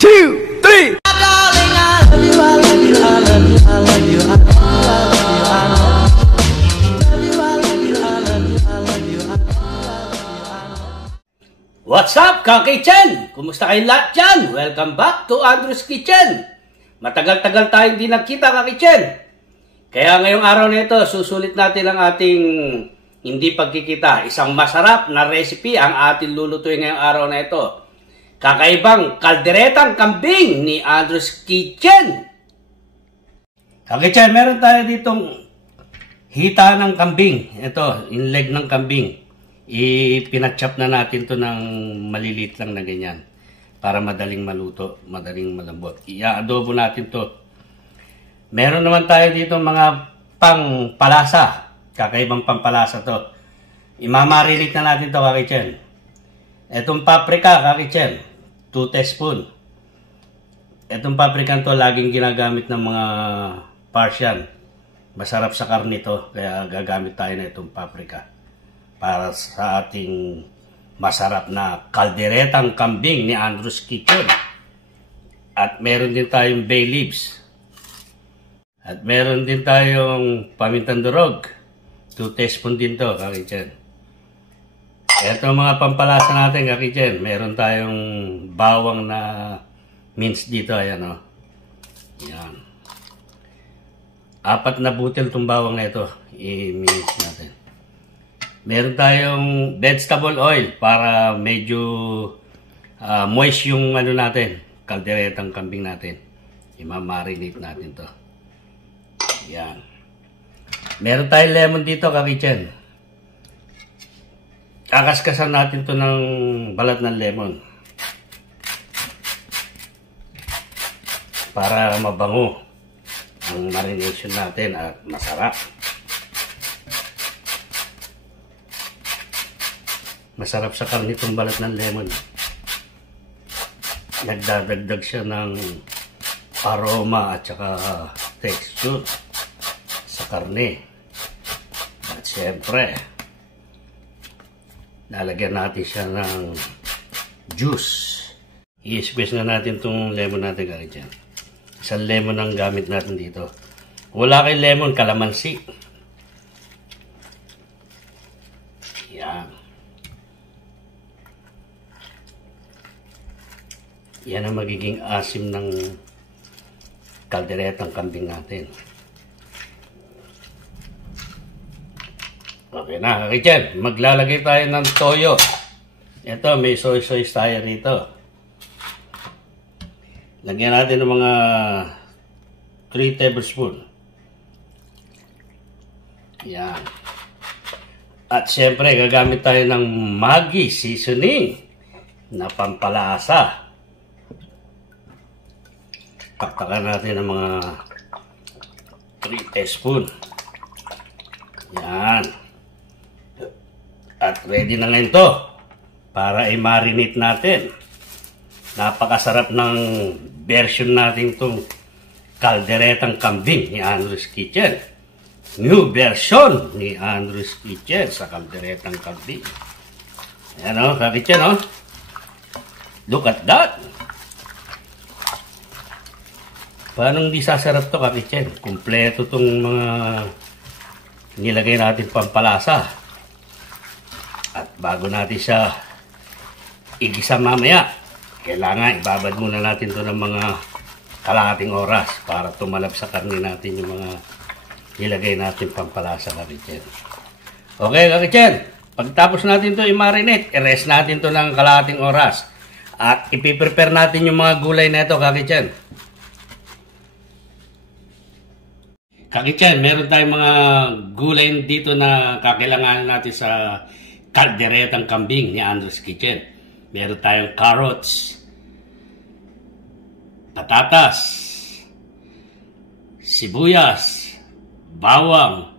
2, 3. What's up, ka-kitchen? Kumusta kayong lahat dyan? Welcome back to Andrew's Kitchen. Matagal-tagal tayong di nagkita, ka-kitchen. Kaya ngayong araw na ito, susulit natin ang ating hindi pagkikita. Isang masarap na recipe ang ating lulutuin ngayong araw na ito. Kakaibang kalderetang kambing ni Andrew's Kitchen. Ka-kitchen, meron tayo ditong hita ng kambing. Ito, yung leg ng kambing. Ipinachop na natin to ng maliliit lang na ganyan para madaling maluto, madaling malambot. I-adobo natin to. Meron naman tayo dito mga pangpalasa. Kakaibang pampalasa to. Imamarilit na natin to, ka-kitchen. Etong paprika, ka-kitchen, 2 teaspoon. Etong paprika to laging ginagamit ng mga Persian. Masarap sa karne to, kaya gagamit tayo na itong paprika para sa ating masarap na kalderetang kambing ni Andrew's Kitchen. At meron din tayong bay leaves. At meron din tayong pamintang durog. 2 teaspoon din to, ka-kitchen. Ito mga pampalasa natin, ka-kitchen. Meron tayong bawang na mince dito. Ayan, o. Ayan. 4 na butil itong bawang na ito. I-mince natin. Meron tayong vegetable oil para medyo moist yung ano natin, kalderetang kambing natin. Imamarinate natin to. Yan. Meron tayong lemon dito, ka-kitchen. Kakaskasan natin to ng balat ng lemon para mabango ang marination natin at masarap. Masarap sa karne itong balat ng lemon. Nagdadagdag siya ng aroma at saka texture sa karne. At siyempre, lalagyan natin siya ng juice. I-squeeze na natin itong lemon natin, ka-kitchen. Isang lemon ang gamit natin dito. Wala kay lemon, kalamansi. Yan. Yan ang magiging asim ng kalderetang kambing natin. Okay na, ka-kitchen. Maglalagay tayo ng toyo. Ito, may soy sauce tayo rito. Lagyan natin ng mga 3 tablespoon. Yan. At syempre, gagamit tayo ng Maggi seasoning na pampalasa. Taktakan natin ng mga 3 teaspoon. Yan. At ready na ngayon to para i-marinate natin. Napakasarap ng version natin itong kalderetang kambing ni Andrew's Kitchen. New version ni Andrew's Kitchen sa kalderetang kambing. Ayan o, ka-kitchen o. Look at that. Paano hindi sasarap to, ka-kitchen? Kompleto itong mga nilagay natin pampalasa. At bago natin siya igisa mamaya, kailangan ibabad muna natin to ng mga kalahating oras para tumalab sa karne natin yung mga nilagay natin pampalasa, ka-kitchen. Okay, ka-kitchen. Pagtapos natin to i-marinate, i-rest natin to ng kalahating oras. At ipiprepare natin yung mga gulay na ito, ka-kitchen. Ka-kitchen, meron tayong mga gulay dito na kakailanganin natin sa kalderetang kambing ni Andrew's Kitchen. Meron tayong carrots, patatas, sibuyas, bawang,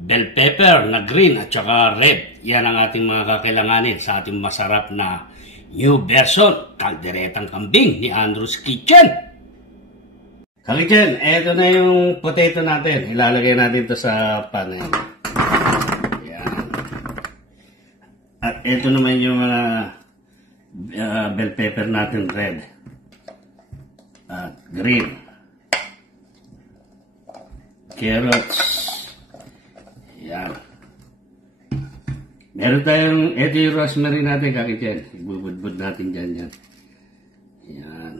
bell pepper na green at saka red. Yan ang ating mga kakailanganin sa ating masarap na new version kalderetang kambing ni Andrew's Kitchen. Ka-kitchen, eto na yung potato natin. Ilalagay natin to sa pan. Yan. At eto naman yung bell pepper natin red. at green. Carrots. Yan. Meron tayong, ito yung rosemary natin, kakityan. Ibubudbud natin dyan yan. Yan.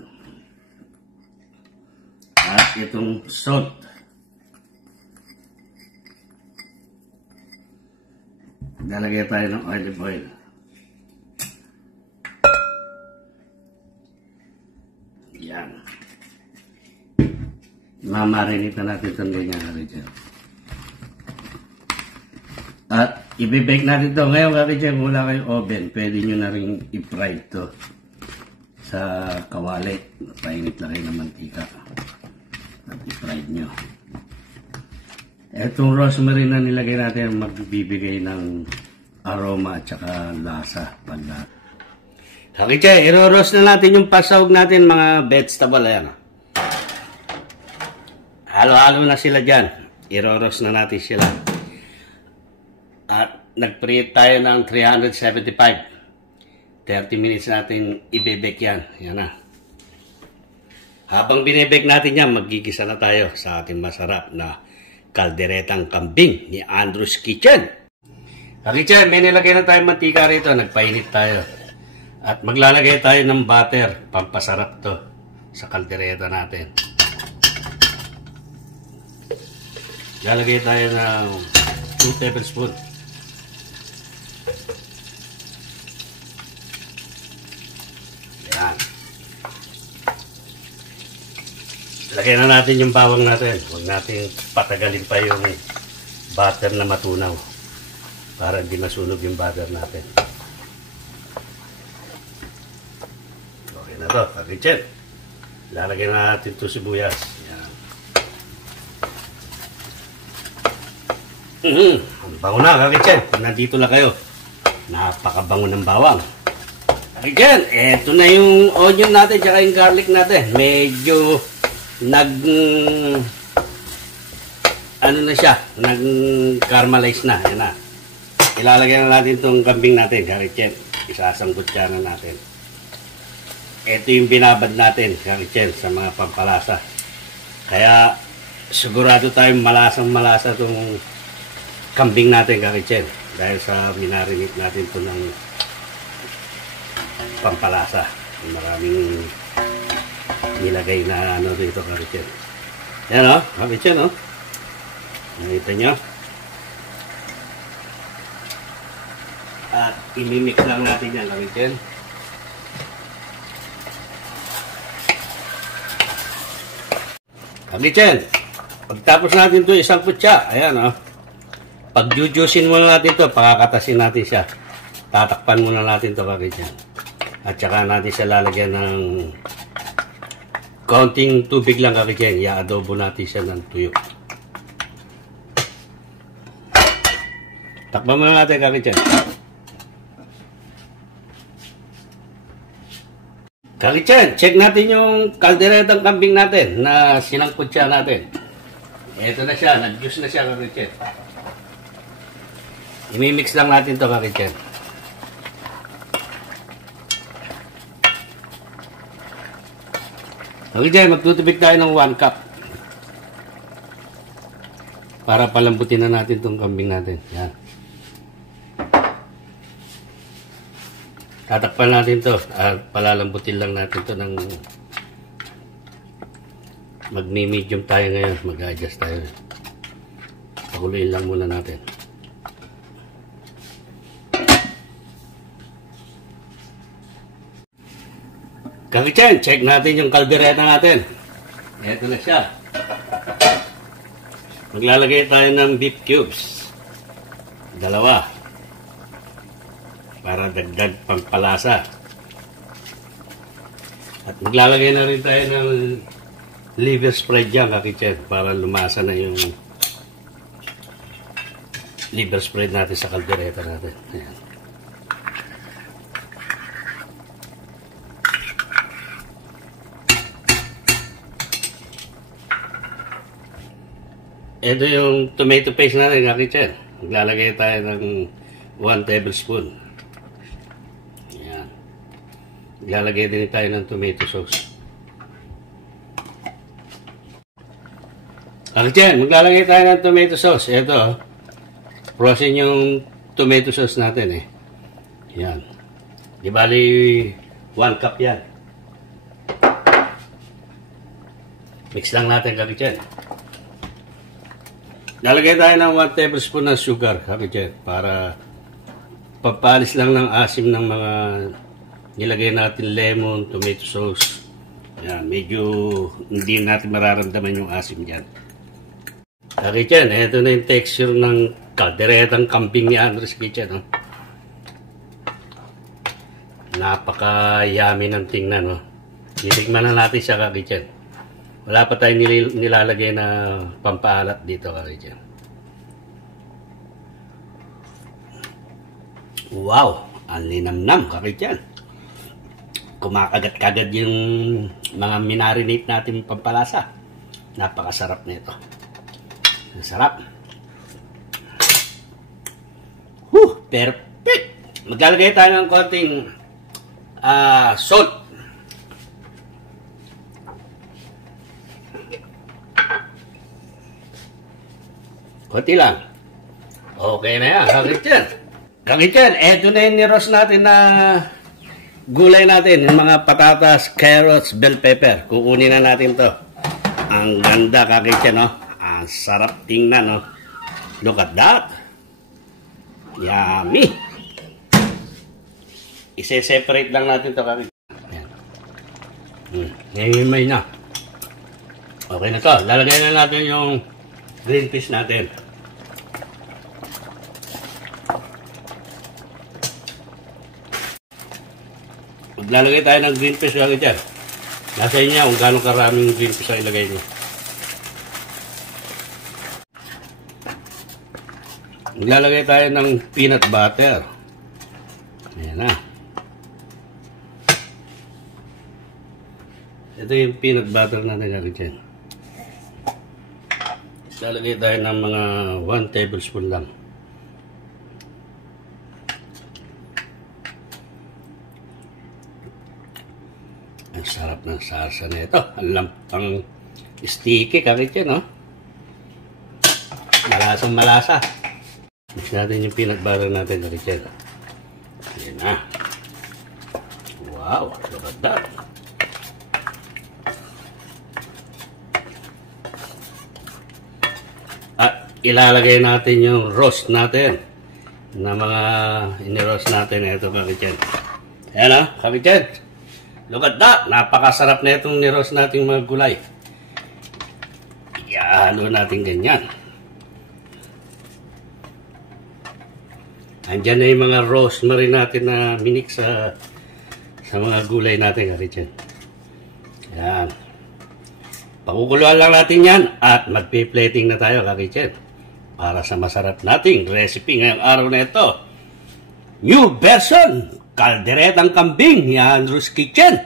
At itong salt. Lalagay tayo ng olive oil. Yan. Mamarinate na natin itong ganyan, kakityan. At i-bake natin ito. Ngayon, kakityan, kung wala kayong oven, pwede nyo na rin i-fry ito sa kawali. Painit lang kayo ng mantika. At i-fry nyo. Itong rosemary na nilagay natin, magbibigay ng aroma at saka lasa. Kakityan, iro-roast na natin yung pasahog natin, mga vegetable. Ayan. Halo-halo na sila dyan. Iro-roast na natin sila. At nag-preheat tayo ng 375. 30 minutes natin i-bake yan. Yan na. Habang binibake natin yan, magigisa na tayo sa ating masarap na kalderetang kambing ni Andrew's Kitchen. Kakitchen, may nilagay na tayong mantika rito. Nagpainit tayo. At maglalagay tayo ng butter. Pampasarap to sa kaldereta natin. Lalagay tayo ng 2 tablespoons. Yan. Lagyan na natin yung bawang natin. Huwag natin patagalin pa yung butter na matunaw para hindi masunog yung butter natin. Okay na to, kakitchen. Lalagyan na natin ito sibuyas. Yan. Ang bango na, kakitchen. Nandito lang kayo. Napakabango ng bawang. Kakitchen, eto na yung onion natin tsaka yung garlic natin. Medyo ano na siya, nag-caramelize na. Yan na. Ilalagay na natin itong kambing natin, kakitchen. Isasanggot siya na natin. Ito yung binabad natin, kakitchen, sa mga pampalasa. Kaya sigurado tayong malasang-malasa itong kambing natin, kakitchen. Dahil sa minarinate natin ito ng pampalasa. Maraming nilagay na ano dito, kakitchen. Yan o, kakitchen o. Nakita nyo? At imimix lang natin yan, kakitchen. Kakitchen, pagtapos natin ito isang kutsa, ayan o. Pag-jujusin muna natin ito, pakakatasin natin siya. Tatakpan muna natin ito, kakitchen. At saka natin siya lalagyan ng kaunting tubig lang, kakitchen. I-adobo natin siya ng tuyo. Takpan muna natin, kakitchen. Kakitchen, check natin yung kalderetang kambing natin na sinangkot siya natin. Ito na siya, nag-juice na siya, kakitchen. Imimix lang natin ito, kakitchen. Kakitchen, magtutubig tayo ng 1 cup. Para palambutin na natin itong kambing natin. Yan. Tatakpan natin ito at palalambutin lang natin ito ng magmi-medium tayo ngayon. Mag-adjust tayo. Pakuluin lang muna natin. Kakitchen, check natin yung kaldereta natin. Ito na siya. Maglalagay tayo ng beef cubes. 2. Para dagdag pampalasa. At maglalagay na rin tayo ng liver spread dyan, kakitchen, para lumasa na yung liver spread natin sa kaldereta natin. Ayan. Ito yung tomato paste natin, kakitchen. Maglalagay tayo ng 1 tablespoon. Ayan. Maglalagay din tayo ng tomato sauce. Kakitchen, maglalagay tayo ng tomato sauce. Ito, frozen yung tomato sauce natin eh. Yan. Di bali, 1 cup yan. Mix lang natin, kakitchen. Lalagay tayo ng 1 tablespoon ng sugar, kakitchen, para papalis lang ng asim ng mga nilagay natin lemon, tomato sauce. Yan, medyo hindi natin mararamdaman yung asim dyan. Kakitchen, ito na yung texture ng kalderetang kambing ni Andres Kitchen. Oh. Napaka-yummy ng tingnan. Oh. Titikman na natin siya, kakitchen. Wala pa tayong nilalagay na pampaalat dito, kakitchen. Wow! Ang linamnam, kakitchen. Kumakagat-kagat yung mga minarinate natin pampalasa. Napakasarap nito. Ang sarap. Perfect! Maglalagay tayo ng konting salt. Konti lang. Okay na yan, kakitchen. Kakitchen, eto na yung niroast natin na gulay natin. Yung mga patatas, carrots, bell pepper. Kukunin na natin to. Ang ganda, kakitchen, no? Ang sarap tingnan, no? Look at that. Yummy. Ise-separate lang natin to, kakitchen. Ngayon na. Okay na to. Lalagay na natin yung green peas natin. Maglalagay tayo ng green peas lagi dyan. Nasa inyo kung gano'ng karaming green peas ang ilagay nyo. Maglalagay tayo ng peanut butter. Ayan na. Ito yung peanut butter natin lagi dyan. Lalagay tayo ng mga 1 tablespoon lang. Ang sarap ng salsa na ito. Ang lampang sticky, kakitchen, no? Malasang malasa. Mix natin yung peanut butter natin, kakitchen. Ayan na. Wow, look at that. At ilalagay natin yung roast natin na mga iniroast natin. Ito, kakitchen. Ayan na, kakitchen. Look at that! Napakasarap na itong niroast nating mga gulay. Ihalo natin ganyan. Andyan na yung mga rosemary natin na minix sa mga gulay natin, kakitchen. Ayan. Pakukuluan lang natin yan at magpi-plating na tayo, kakitchen. Para sa masarap nating recipe ngayong araw na ito. New version! Kalderetang kambing ni Andres Kitchen.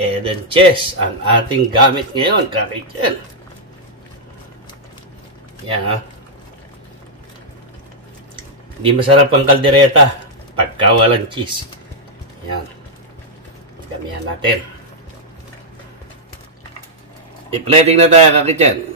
Eden cheese ang ating gamit ngayon, kakitchen. Yan, ha. Hindi masarap ang kaldereta pagka walang cheese. Yan. Damihan natin. I-plating na tayo, kakitchen.